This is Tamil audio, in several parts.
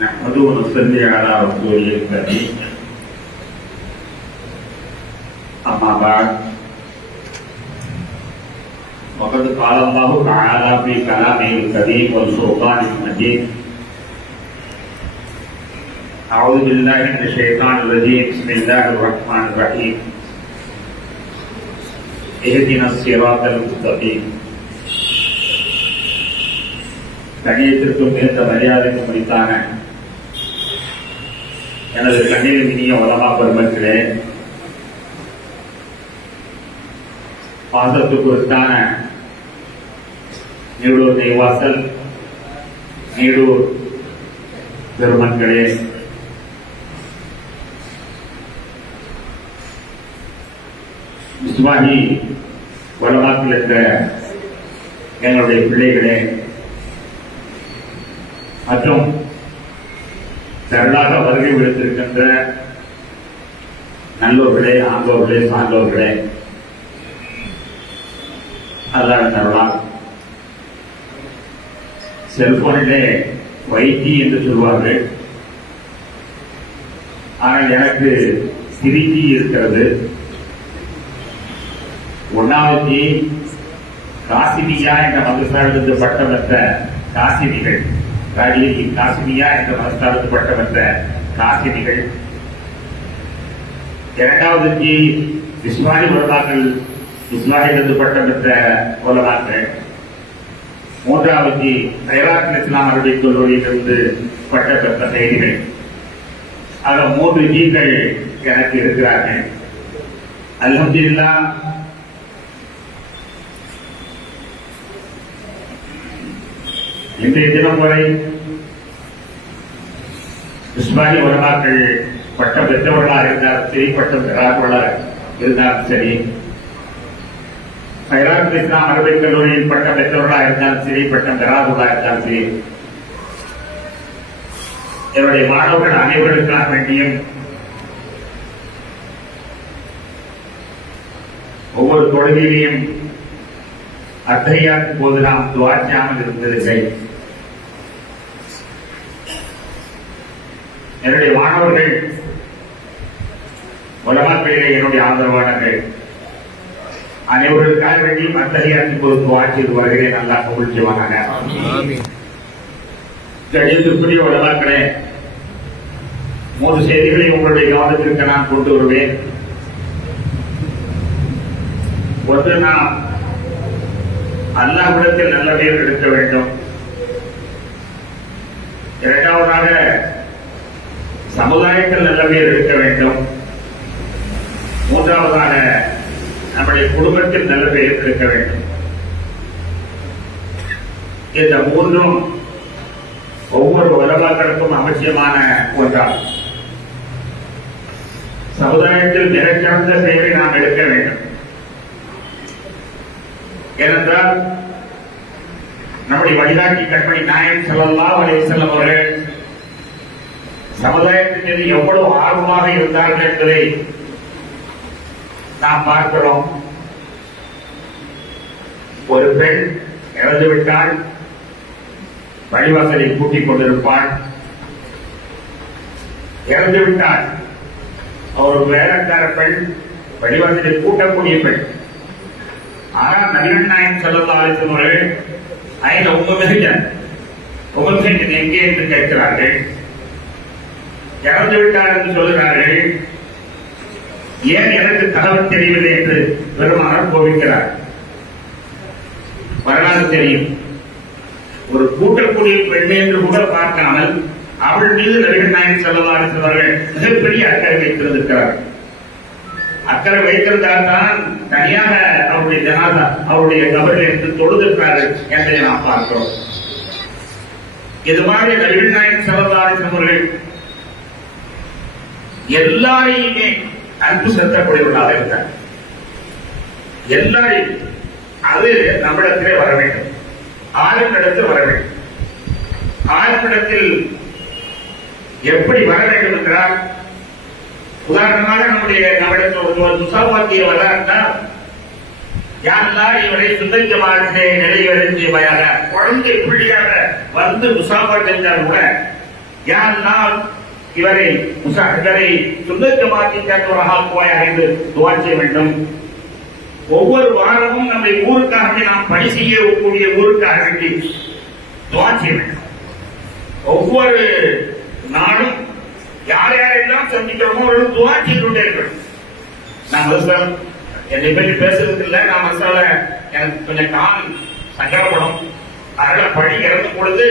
نحمده ونصلي على رسوله الكريم أما بعد وقد قال الله تعالى في كلامه الكريم والفرقان المجيد أعوذ بالله من الشيطان الرجيم بسم الله الرحمن الرحيم اهدنا الصراط المستقيم கணியத்திற்கும் மிகுந்த மரியாதைக்கும் முடித்தான எனது கண்ணீர் இனிய உலகா பெருமக்களே பாசத்துக்குத்தான நீடூர் நெய்வாசல் நீடூர் பெருமக்களே. விஸ்வாகி உலகத்தில் இருக்கிற எங்களுடைய பிள்ளைகளே மற்றும் திரளாக வருகை விடுத்திருக்கின்ற நல்லோர்களே ஆண்டோர்களே சான்றோர்களே அதான் தரலாம் செல்போனிலே வைத்தி என்று சொல்வார்கள். ஆனால் எனக்கு திருச்சி இருக்கிறது. ஒன்னாவது காசினியா என்ற மதுசாரிலிருந்து பட்டம் பெற்ற காசினிகள் ராஜி காசினியா என்ற மதசாரத்து பட்டம் பெற்ற காசினிகள். இரண்டாவது ஜி இஸ்மாலி உலமாக்கள் இஸ்மாலிலிருந்து பட்டம் பெற்ற உலகாக்கள். மூன்றாவது ஜி ஐராக் இஸ்லாம் அரபிக் கல்லூரியிலிருந்து பட்டம் பெற்ற செய்திகள். ஆக மூன்று ஜீக்கள் எனக்கு இருக்கிறார்கள். அல்ஹம்துலில்லா இன்றைய தினம் வரை இஸ்மாலி உலமாக்கள் பட்டம் பெற்றவர்களாக இருந்தாலும் சரி பட்டம் பெறாதவர்களாக இருந்தாலும் சரி சைராத் இஸ்லாம் அரபிக் கல்லூரியில் பட்டம் பெற்றவர்களாக இருந்தாலும் சரி பட்டம் பெறாதவர்களாக இருந்தாலும் சரி என்னுடைய மாணவர்கள் அனைவருக்காக வேண்டியும் ஒவ்வொரு தொழுகையிலையும் அத்தையாக்கும் போது நாம் துவாச்சாமல் இருந்ததில்லை என்னுடைய மாணவர்கள் உலகத்திலே என்னுடைய ஆதரவாளர்கள் அனைவருக்காக வேண்டியும் அத்தகையாக்கு போது துவாச்சி வருகிறேன் நல்லா கபுல் செய்வாங்க கணியத்திற்குரிய உலகாக்களே மூன்று செய்திகளை உங்களுடைய கவனத்திற்கு நான் கொண்டு வருவேன். ஒன்று நாம் அல்லாஹ்விடத்தில் நல்ல பேர் எடுக்க வேண்டும். இரண்டாவதாக சமுதாயத்தில் நல்ல பேர் இருக்க வேண்டும். மூன்றாவதாக நம்முடைய குடும்பத்தில் நல்ல பேர் இருக்க வேண்டும். இந்த மூன்றும் ஒவ்வொரு உலகங்களுக்கும் அவசியமான ஒன்றாகும். சமுதாயத்தில் மிகச்சிறந்த பெயரை நாம் எடுக்க வேண்டும். ஏனென்றால் நம்முடைய வழிகாட்டி கண்மணி நாயன் செல்லல்லா வரை செல்லும் அவர்கள் சமுதாயத்தின் மீது எவ்வளவு ஆர்வமாக இருந்தார்கள் என்பதை நாம் பார்க்கிறோம். ஒரு பெண் இறந்துவிட்டால் வழிவாசலை கூட்டிக் கொண்டிருப்பாள். இறந்துவிட்டால் ஒரு வேலைக்கார பெண் வழிவாசலை கூட்டக்கூடிய பெண். ஆனால் நபிகள் நாயன் செல்லத்தாலும் அவர்கள் ஐந்து மிகுந்த உண்மைகள் எங்கே என்று கேட்கிறார்கள்? இறந்து விட்டார் என்று சொல்கிறார்கள் ஏன் எனக்கு தகவல் தெரியவில்லை என்று பெருமானார் கோபிக்கிறார். வரலாறு தெரியும். ஒரு கூட்டக்கூடிய பெண் என்று கூட பார்க்காமல் அவள் மீது நபிகள் நாயன் செல்லவாறு அவர்கள் மிகப்பெரிய அக்கறை வைத்திருந்திருக்கிறார். அக்கறை வைத்திருந்தால் தான் தனியாக அவருடைய ஜனாதா அவருடைய கபரில் இருந்து தொழுதிருக்கிறார்கள் என்பதை நாம் பார்க்கிறோம். இது மாதிரி நபிகள் நாயன் செல்லவாறு அவர்கள் எல்லாரையுமே அன்பு செலுத்தக்கூடியவர்களாக இருந்தார். எல்லாரையும் அது நம்மிடத்திலே வர வேண்டும். ஆளுமிடத்தில் வர வேண்டும். ஆளுமிடத்தில் எப்படி வர வேண்டும் என்றால் உதாரணமாக நம்முடைய நம்மிடத்தில் ஒருவர் முசாபாத்திய வராண்டால் யாரெல்லாம் இவரை சுந்தர் ஜமாத்திலே நிலைவடைந்தவையாக குழந்தை பிள்ளையாக வந்து முசாபா செஞ்சால் கூட யாரெல்லாம் இவரை முசாஹிதரை இவரை சுந்தரமாக்கி கேட்டவராக என்று துவா செய்ய வேண்டும். ஒவ்வொரு வாரமும் நம்மை ஊருக்காக நாம் பணி செய்யக்கூடிய ஊருக்காக வேண்டி துவா செய்ய வேண்டும். ஒவ்வொரு நாளும் யார் யாரெல்லாம் சந்திக்கிறோமோ அவர்கள் துவா செய்து கொண்டே இருக்கணும். நான் மனுஷன் என்னை பற்றி பேசுறது இல்லை. நான் மசால எனக்கு கொஞ்சம் கால் சங்கடப்படும் அதனால பழி இறங்கும் பொழுது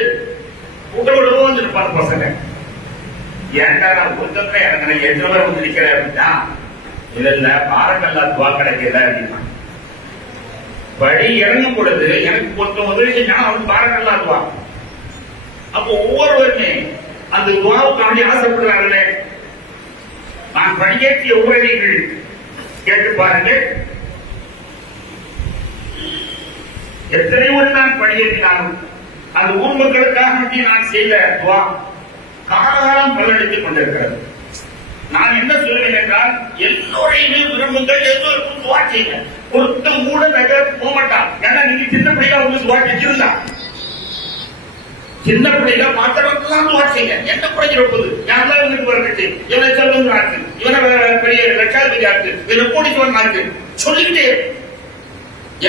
கூட்டம் விடுவோம் பசங்க. ஏன்டா நான் புத்தகத்துல இறங்கினேன் எத்தனை பேர் வந்து நிக்கிறேன் அப்படின்னா இல்ல இல்ல பாரக்கல்லா துவா கிடைக்கல அப்படின்னா பழி இறங்கும் பொழுது எனக்கு கொஞ்சம் உதவி செஞ்சா அவன் பாரக்கல்லா துவா அப்போ ஒவ்வொருவருமே அந்த துவாவுக்காண்டி ஆசைப்படுறாங்களே. நான் பணியேற்றிய உரைகள் கேட்டு பாருங்க எத்தனையோ நான் பணியேற்றினாலும் அந்த ஊர் மக்களுக்காக வேண்டி நான் செய்த துவா. அகலகாலம் பலனளித்துக் கொண்டிருக்கிறது. நான் என்ன சொல்வேன் என்றால் எல்லோரையுமே விரும்புங்கள் எல்லோருக்கும் துவா செய்யுங்க. ஒருத்தன் கூட நகர போக மாட்டான் ஏன்னா நீங்க சின்ன பிள்ளைங்க உங்களுக்கு துவா செஞ்சிருந்தா. சின்ன பிள்ளைல மாத்திரம்லாம் துவா செய்யுங்க. என்ன பிரச்சனை போகுது யாரெல்லாம் இவனுக்கு வரட்டு இவனை செல்வங்க ஆக்கு இவனை பெரிய லட்சாதிபதி ஆக்கு இவனை கோடீஸ்வரன் ஆக்கு சொல்லிக்கிட்டே இரு.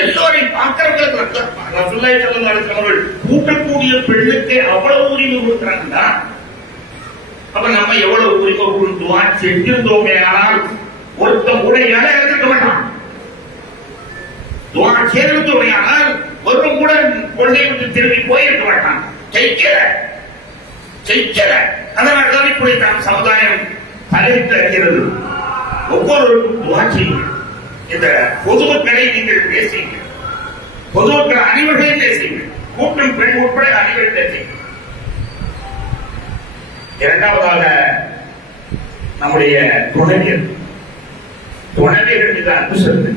எல்லோரையும் பார்க்கிறவங்களுக்கு ரசுல்லாய் செல்வங்க அவர்கள் கூட்டக்கூடிய பெண்ணுக்கு அவ்வளவு உரிமை கொடுக்குறாங்கன்னா அப்ப நம்ம எவ்வளவு உரிமை கொடுத்துவா செஞ்சிருந்தோமே ஆனால் ஒருத்தன் உடையால இறந்துக்க மாட்டான் துவா சேர்ந்தோமே ஆனால் ஒருவன் கூட கொள்ளை விட்டு திரும்பி போயிருக்க மாட்டான். ஜெயிக்கல. ஜெயிக்கல. அதனால்தான் இப்படி நம் சமுதாயம் தலைவிட்டு அறிகிறது ஒவ்வொருவருக்கும் துவா செய்யுங்க இந்த பொதுமக்களை நீங்கள் பேசுங்க பொதுமக்கள் அனைவர்களையும் பேசுங்க கூட்டம் பெண் உட்பட அனைவரும் பேசுங்க இரண்டாவதாக நம்முடைய துணைவியர். துணைவியர்கள் மீது அன்பு செலுத்து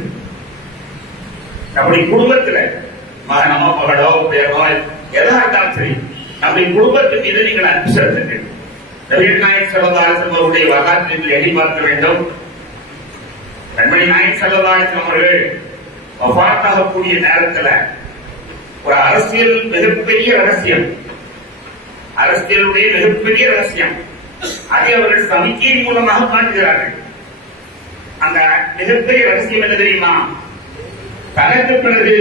நம்முடைய குடும்பத்துல மகனமோ மகளோ பேரோ எதா இருந்தாலும் சரி நம்முடைய குடும்பத்து மீது நீங்கள் அன்பு செலுத்துங்கள். நவீன நாயக் சரதாரசம் அவருடைய வரலாற்றை நீங்கள் எண்ணி பார்க்க வேண்டும். கண்மணி நாயக் சரதாரசம் அவர்கள் வஃபாத்தாகக்கூடிய நேரத்துல ஒரு அரசியல் மிகப்பெரிய ரகசியம். அரசியலுடைய மிகப்பெரிய ரகசியம். அதை அவர்கள் சமிக்கையின் மூலமாக காட்டுகிறார்கள். அந்த மிகப்பெரிய ரகசியம் என்ன தெரியுமா? தனக்கு பிறகு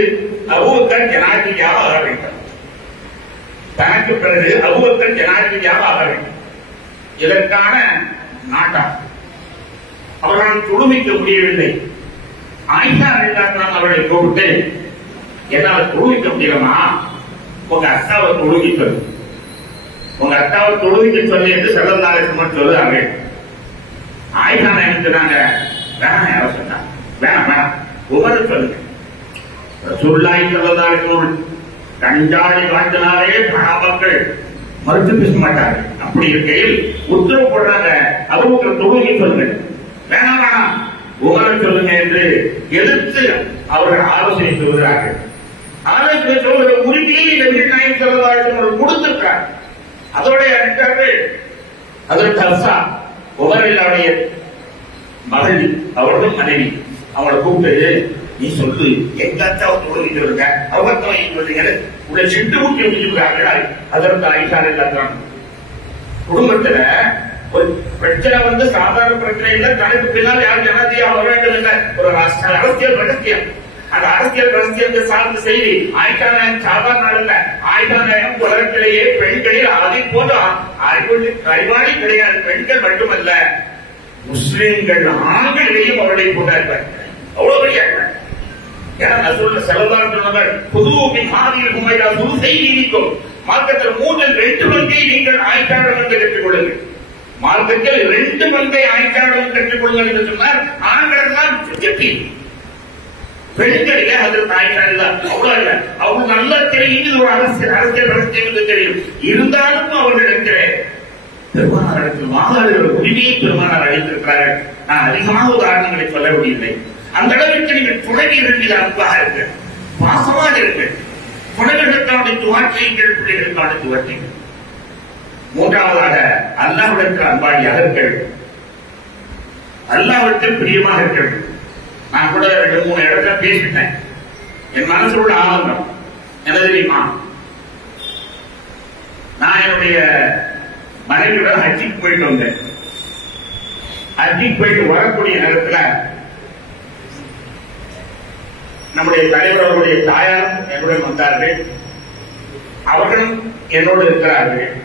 அபூபக்கர் ஜனாதிபதியாக ஆக வேண்டும். தனக்கு பிறகு அபூபக்கர் ஜனாதிபதியாக ஆக வேண்டும். இதற்கான நாட்டா. அவர்களால் தொழுமிக்க முடியவில்லை ஆயிஷா அலிதாசன் அவர்களை கூப்பிட்டு என்னால் தொழுவிக்க முடியலமா உங்க அக்காவை தொழுவிக்க உங்க அக்காவை தொழுவிக்க சொல்லு என்று செல்லந்தாரசமன் சொல்லுறார்கள் ஆயிஷா என்ன சொன்னாங்க? வேணாம் யாரும் சொன்னாங்க. வேணாம் வேணாம். உமர சொல்லுங்க. ரசூலுல்லாஹி ஸல்லல்லாஹு அலைஹி வஸல்லம் காட்டினாலே சகாபாக்கள் மறுத்து பேச மாட்டாங்க. அப்படி இருக்கையில் உத்தரவு போடுறாங்க. அபூபக்கர் தொழுகை சொல்லுங்க. வேணாம் வேணாம். உமர சொல்லுங்க என்று எதிர்த்து அவர்கள் ஆலோசனை சொல்கிறார்கள் ஆலோசனை சொல்கிற உரிமையை நபிகள் நாயகம் ஸல்லல்லாஹு அலைஹி அதோடைய கொடுத்திருக்கிறார் அதோட இருக்கிறார்கள் அதற்கு அர்சா உமரில்லாவுடைய மகள் அவர்களும் மனைவி அவளை கூப்பிட்டு நீ சொல்லு எங்க அத்தாவை தொழுகிட்டு இருக்க? அவங்க அத்தாவை ஏன் சொல்றீங்க உள்ள சிட்டு ஊட்டி வச்சிருக்காங்க அதற்கு ஆயிஷா இல்லாதான் குடும்பத்துல ஒரு பிரச்சனை வந்து சாதாரண பிரச்சனை இல்லை தனக்கு பின்னால் யார் ஜனாதியா வர வேண்டும் இல்லை. ஒரு அரச- அரசியல் ரகசியம். அந்த அரசியல் ரகசியத்தை சார்ந்த செய்தி. ஆயிஷா நாயகம் சாதாரண ஆள் இல்ல உலகத்திலேயே பெண்களில் அதை போல அறிவு அறிவாளி கிடையாது. பெண்கள் மட்டுமல்ல முஸ்லிம்கள் ஆண்களிடையும் அவர்களை கொண்டாடுவார் அவ்வளவு பெரிய ஏன்னா ரசூலுல்லாஹி ஸல்லல்லாஹு அலைஹி வஸல்லம் புதுவின் மாதிரியில் உமையா சுருசை நீதிக்கும் மார்க்கத்தில் மூன்றில் ரெண்டு பங்கை நீங்கள் ஆய்ச்சாளம் என்று கற்றுக் கொள்ளுங்கள். மார்க்கத்தில் ரெண்டு பங்கை ஆய்ச்சாளம் கற்றுக் கொள்ளுங்கள் என்று சொன்னார். ஆண்கள் எல்லாம் பெண்களிலே அதற்கு ஆய்ச்சாளர் அவ்வளவு இல்ல அவங்க நல்லா தெரியும் இது ஒரு அரசியல் அரசியல் ரகசியம் தெரியும். இருந்தாலும் அவர்களிடத்திலே பெருமானாருக்கு மாதாடுகிற உரிமையை பெருமானார் அளித்திருக்கிறார்கள் நான் அதிகமாக உதாரணங்களை சொல்ல முடியவில்லை அந்த அளவிற்கு நீங்கள் துணைவியர்கள் மீது அன்பாக இருங்கள். பாசமாக இருங்கள். துணைவர்களுக்கான துவாக்கியங்கள் பிள்ளைகளுக்கான துவக்கியங்கள். மூன்றாவதாக அல்லாஹ்விடத்தில் அன்பாளியாக இருங்கள். அல்லாஹ்விடத்தில் பிரியமாக இருங்கள். நான் கூட ரெண்டு மூணு இடத்துல பேசிட்டேன். என் மனசுல உள்ள ஆனந்தம். என்ன தெரியுமா? நான் என்னுடைய மனைவியோட ஹஜ்ஜிக்கு போயிட்டு வந்தேன். ஹஜ்ஜிக்கு போயிட்டு வரக்கூடிய நேரத்துல நம்முடைய தலைவர் அவருடைய தாயாரும் என்னுடன் வந்தார்கள். அவர்களும் என்னோடு இருக்கிறார்கள்.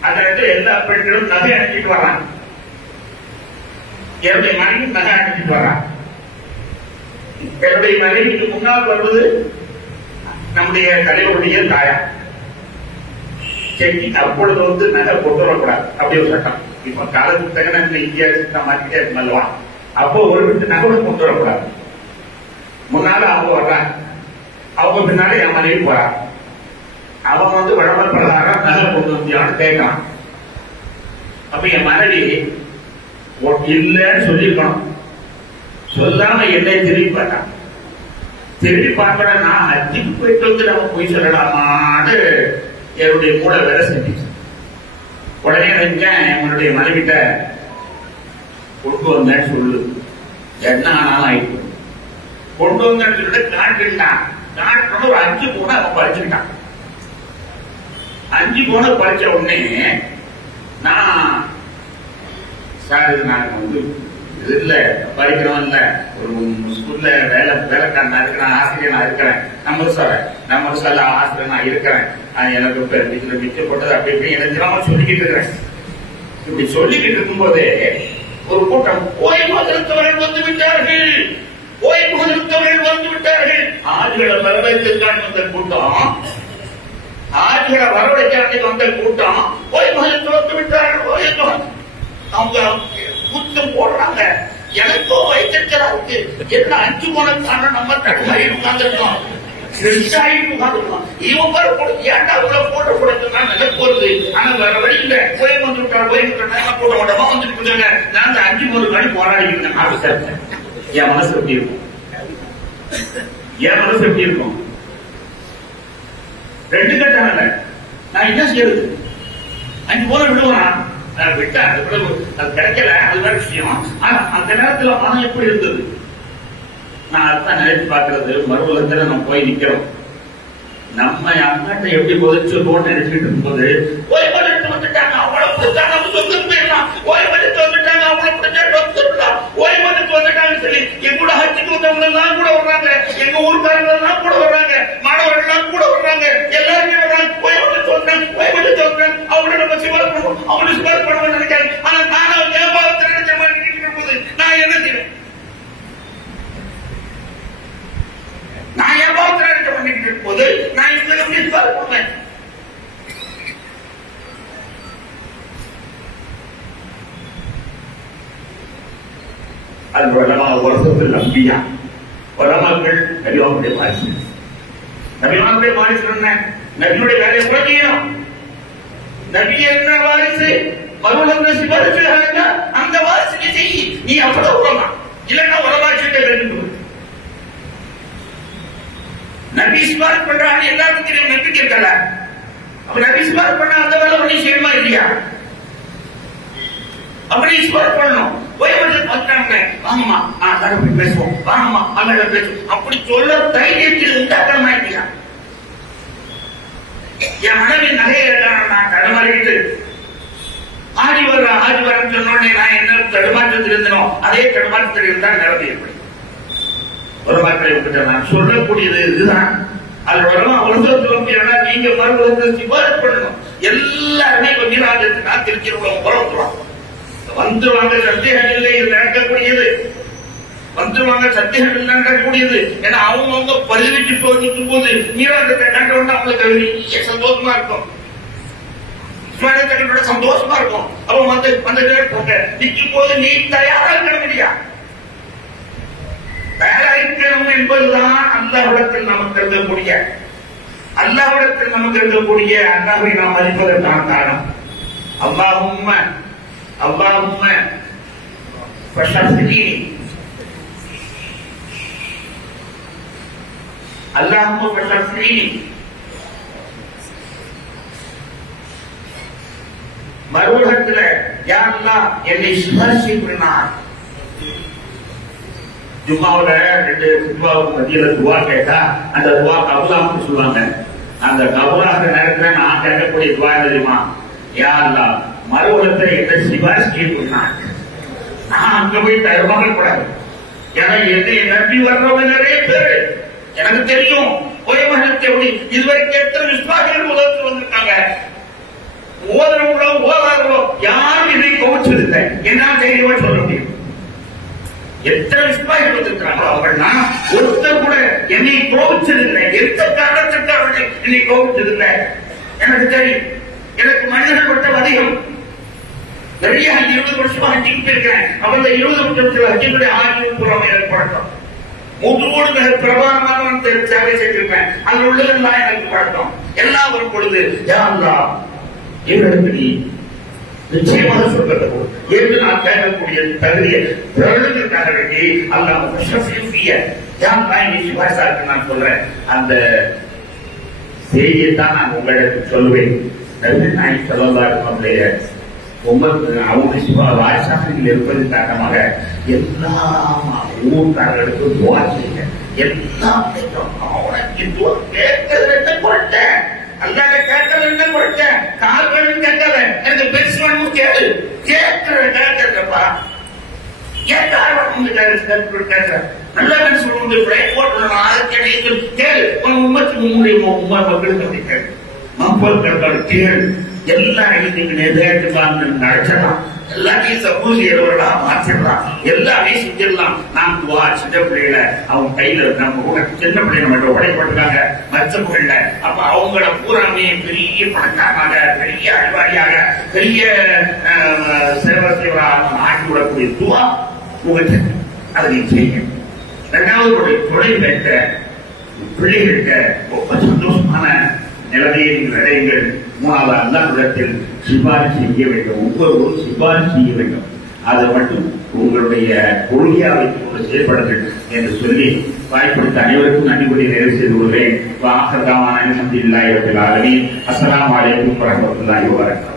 அந்த இடத்துல எல்லா பெண்களும் நகை அணிஞ்சிட்டு வர்றாங்க. என்னுடைய மனைவி நகை அணிஞ்சிட்டு வர்றாங்க என்னுடைய மனைவிக்கு முன்னால் வருவது நம்முடைய தலைவருடைய தாயார் செட்டி அப்பொழுது வந்து நகை கொண்டு வரக்கூடாது. அப்படி ஒரு சட்டம். இப்ப காலத்துக்கு தகுந்த இந்தியா சட்டம் மாற்றிட்டே இருக்கல்லவா அப்போ ஒரு விட்டு நகை கொண்டு வரக்கூடாது. முன்னால அவங்க வர்றாங்க. அவங்க பின்னால என் மனைவி போறாங்க. அவன் வந்து வழமை பிரகாரம் நகை கொண்டு வந்தியான்னு கேட்கலாம். அப்ப என் மனைவி ஒ- இல்லைன்னு சொல்லிருக்கணும் சொல்லாம என்னை திரும்பி பார்த்தான் திரும்பி பார்க்கல நான் அத்திக்கு போயிட்டு வந்து நம்ம போய் சொல்லலாமான்னு என்னுடைய கூட வேலை செஞ்சு உடனே நினைச்சேன் என்னுடைய மனைவிட்ட கொண்டு வந்தேன் சொல்லு. என்ன ஆனாலும் ஆயிட்டு கொண்டு வந்தேன்னு சொல்லிட்டு காட்டுட்டான் காட்டுறது ஒரு அஞ்சு பூனை அவன் பறிச்சுக்கிட்டான். அஞ்சு பூனை பறிச்ச உடனே நான் சார் இது நான் வந்து இது இல்ல படிக்கிறோம் இல்ல. ஒரு ஸ்கூல்ல வேலை வேலைக்காரனா இருக்கிறேன் ஆசிரியர் நான் இருக்கிறேன் நம்ம சார் நம்ம சார் ஆசிரியர் நான் இருக்கிறேன் எனக்கு இப்ப மிச்சம் போட்டது அப்படி இப்படி எனக்கு சொல்லிக்கிட்டு இருக்கிறேன். இப்படி சொல்லிக்கிட்டு இருக்கும்போதே ஒரு கூட்டம் ஓய்வு வந்து விட்டார்கள். ஓய்வு வந்து விட்டார்கள். ஆஜிகளை வரவேற்கிறான் வந்த கூட்டம். ஆஜிகளை வரவழைக்கிறாங்க வந்த கூட்டம். ஓய்வு வந்து விட்டார்கள். ஓய்வு அவங்க குத்தம் போடுறாங்க. எனக்கும் வைத்திருக்கிறா என்ன அஞ்சு மணக்கான நம்ம தடுமாறி உட்கார்ந்துருக்கோம். இவன் வர போடு. ஏன்டா உள்ள போட்ட கூடாதுன்னா நல்ல போறது ஆனா வேற வழி இல்ல. போய் வந்து விட்டா போய் விட்டா போட மாட்டோமா வந்துட்டு நான் அந்த அஞ்சு மூணு நாள் போராடி இருந்தேன் ஆஃபீஸர் என் மனசு எப்படி இருக்கும்? என் மனசு எப்படி இருக்கும்? ரெண்டு கட்டான நான் என்ன செய்யறது? அஞ்சு போல விடுவான்? நான் விட்டேன் அது கிடைக்கல அது வேற விஷயம். ஆனா அந்த நேரத்துல மனம் எப்படி இருந்தது? நான் அதான் நினைச்சு பார்க்கிறது மறுபலத்துல நம்ம போய் நிக்கிறோம். நம்ம அம்மாட்ட எப்படி புதைச்சிருக்கோம்னு நினைச்சிட்டு இருக்கும்போது ஓய்வு வந்துட்டாங்க அவ்வளவு போயிடலாம் ஓய்வு வந்துட்டாங்க அவ்வளவு பிடிச்சா வந்துட்டாங்கன்னு சொல்லி எங்க கூட ஹஜ்ஜுக்கு வந்தவங்க எல்லாம் கூட வர்றாங்க. எங்க ஊர்க்காரங்க எல்லாம் கூட வர்றாங்க. மாணவர்கள் எல்லாம் கூட வர்றாங்க. எல்லாருமே வர்றாங்க. ஓய்வு எடுத்து வந்தேன் ஓய்வு வந்தேன் அவங்கள நம்ம சிவர் பண்ணுவோம் அவங்களும் சிவர் பண்ணுவோம்னு நினைக்கிறேன். ஆனா நானும் வியாபாரத்தில் நினைச்ச மாதிரி நினைக்கிட்டு இருக்கும்போது நான் என்ன செய்வேன்? நான் வியாபாரத்தில் நினைச்ச பண்ணிக்கிட்டு இருக்கும்போது நான் இந்த எப்படி சிவர் பண்ணுவேன் அது உலமா வருஷத்தில் உலமாக்கள் நபிவாவுடைய வாரிசு. நபிவாவுடைய வாரிசு என்ன? நபியுடைய வேலையை குறைக்கணும் நபி என்ன வாரிசு மறுபடியும் அந்த வாரிசுக்கு செய். நீ அவ்வளவு உலமா. இல்லைன்னா உலமாக்கிட்டே வேண்டும் நபி சிபாரிசு எல்லாருக்கும் தெரியும் நம்பிக்கை இருக்கல. அப்ப நபி சிபாரிசு பண்ண அந்த வேலை பண்ணி செய்யணுமா இல்லையா? அப்படி ஸ்கோர் பண்ணணும். ஓய்வு பார்த்தாங்க வாங்கம்மா. ஆ தடவை பேசுவோம். வாங்கம்மா. அங்கே பேசுவோம். அப்படி சொல்ல தைரியத்தில் உண்டாக்கமா இல்லையா என் மனைவி நகையை நான் தடுமாறிட்டு ஆடி வர ஆடி வரன்னு சொன்னோடனே நான் என்ன தடுமாற்றத்தில் இருந்தனோ அதே தடுமாற்றத்தில் இருந்தால் நிரம்பி ஒரு மக்களை விட்டு நான் சொல்லக்கூடியது இதுதான். அது வரலாம் அவ்வளவு நீங்க மறுபடியும் பண்ணணும். எல்லாருமே கொஞ்ச நாள் நான் திருச்சிருவோம் உறவுக்குறோம் வந்துருவாங்க சத்தியங்கள் இல்லை இது நடக்கக்கூடியது வந்துருவாங்க சத்தியங்கள் நடக்கக்கூடியது ஏன்னா அவங்க அவங்க பரிவிட்டு போயிருக்கும் போது நீராட்டத்தை கண்டவொன்னு அவங்களுக்கு அது சந்தோஷமா இருக்கும். ஸ்மரணத்தை சந்தோஷமா இருக்கும். அவன் வந்து வந்து போங்க நிற்கும் போது நீ தயாரா இருக்கணும் இல்லையா தயாரா இருக்கணும் என்பதுதான் அல்லாஹ்விடத்தில் நமக்கு இருக்கக்கூடிய அல்லாஹ்விடத்தில் நமக்கு இருக்கக்கூடிய அல்லாஹை நாம் மதிப்பதற்கான காரணம். அல்லாஹும்ம اللهم فشفني اللهم فشفني மறுபக்கத்துல யாரெல்லாம் என்னை சுமர்சி பண்ணார் ஜும்மாவுல ரெண்டு ஜும்மாவுக்கு மத்தியில துவா கேட்டா அந்த துவா கபுலாம்னு சொல்லுவாங்க அந்த கபுலாகிற நேரத்துல நான் கேட்கக்கூடிய துவா என்ன தெரியுமா யா அல்லாஹ் மறுபுறத்தில் என்ன சிபாரிசு கேட்டுனான் நான் அங்க போய் தருவாங்க கூடாது ஏன்னா என்னை நம்பி வர்றவங்க நிறைய பேரு. எனக்கு தெரியும் ஓய்வகத்தை எப்படி இதுவரைக்கும் எத்தனை விஸ்வாசிகள் உலகத்தில் வந்திருக்காங்க? ஓதுறவங்களோ ஓதாதவங்களோ யாரும் இதை கோவிச்சதில்லை என்ன தைரியமா சொல்ல முடியும்? எத்தனை விஸ்வாசிகள் வந்திருக்கிறாங்களோ அவர்கள்னா ஒருத்தர் கூட என்னை கோவிச்சதில்லை எந்த காரணத்திற்கு அவர்கள் என்னை கோவிச்சதில்லை எனக்கு தெரியும். எனக்கு மனிதர்கள் பட்ட அதிகம் நிறைய இருபது வருஷமா ஹஜ்ஜிக்கு போயிருக்கிறேன் அவர்ல இருபது வருஷத்துல ஹஜ்ஜினுடைய ஆர்வம் பூர்வம் எனக்கு பழக்கம். முதுவோடு மிக பிரபலமான சேவை செய்திருப்பேன். அதில் உள்ளதெல்லாம் எனக்கு பழக்கம். எல்லாம் வரும் பொழுது யா அல்லாஹ் எங்களுக்கு நீ? நிச்சயமாக சொல்றது என்று நான் கேட்கக்கூடிய தகுதியை பிறகுக்காக வேண்டி அல்லாஹ் விஸ்வசிய யான் தான் நீ சிபாரிசா இருக்கு நான் சொல்றேன். அந்த செய்தியை தான் நான் உங்களுக்கு சொல்லுவேன். நபிகள் நாயகம் ஸல்லல்லாஹு அலைஹி வஸல்லம் காரணமாக எல்லா ஊர்க்காரர்களுக்கும் துவா செய்யுங்க. எல்லாம் கேட்டோம். அவனுக்கு என்ன குறைச்ச அல்லாத கேட்கறது என்ன குறைச்ச கால்களும் கேட்கல. எனக்கு பேசுவான்னு கேளு. கேட்கிற கேட்கறப்பா ஏன் காரணம் நல்ல மனுஷன் ஆளுக்கு உன் உங்களுடைய உண்மை மக்களுக்கு அப்படி மக்கள் கேள். எல்லாரையும் நீங்க நேரத்துக்கு நடத்தலாம். எல்லாத்தையும் சமூகியவர்களா மாற்றிடலாம் எல்லாமே செஞ்சிடலாம் நான் துவா சின்ன பிள்ளைகளை அவங்க கையில நம்ம கூட சின்ன பிள்ளைங்க மட்டும் உடைப்பட்டிருக்காங்க மற்றவர்கள அப்ப அவங்கள பூராமே பெரிய பணக்காரனாக பெரிய அறிவாளியாக பெரிய அஹ், சேவை ஆக்கி விடக்கூடிய துவா உங்கள்கிட்ட அதை நீ செய்யுங்க. ரெண்டாவது ஒரு தொழில் பெற்ற பிள்ளைகள்கிட்ட ரொம்ப சந்தோஷமான நிலைமையை அடையுங்கள். மூணாவது அல்லாஹ்விடத்தில் சிபாரிசு செய்ய வேண்டும். ஒவ்வொருவரும் சிபாரிசு செய்ய வேண்டும். அதை மட்டும் உங்களுடைய கொள்கையாக வைத்துக் கொண்டு செயல்படுங்கள் என்று சொல்லி வாய்ப்படுத்த அனைவருக்கும் நன்றி கூறி நிறைவு செய்து கொள்வேன் வாக்கதாமான அலமதுல்லாஹி ரபில் ஆலமீன் அஸ்ஸலாமு அலைக்கும் வரஹ்மத்துல்லாஹி வபரகாத்துஹு.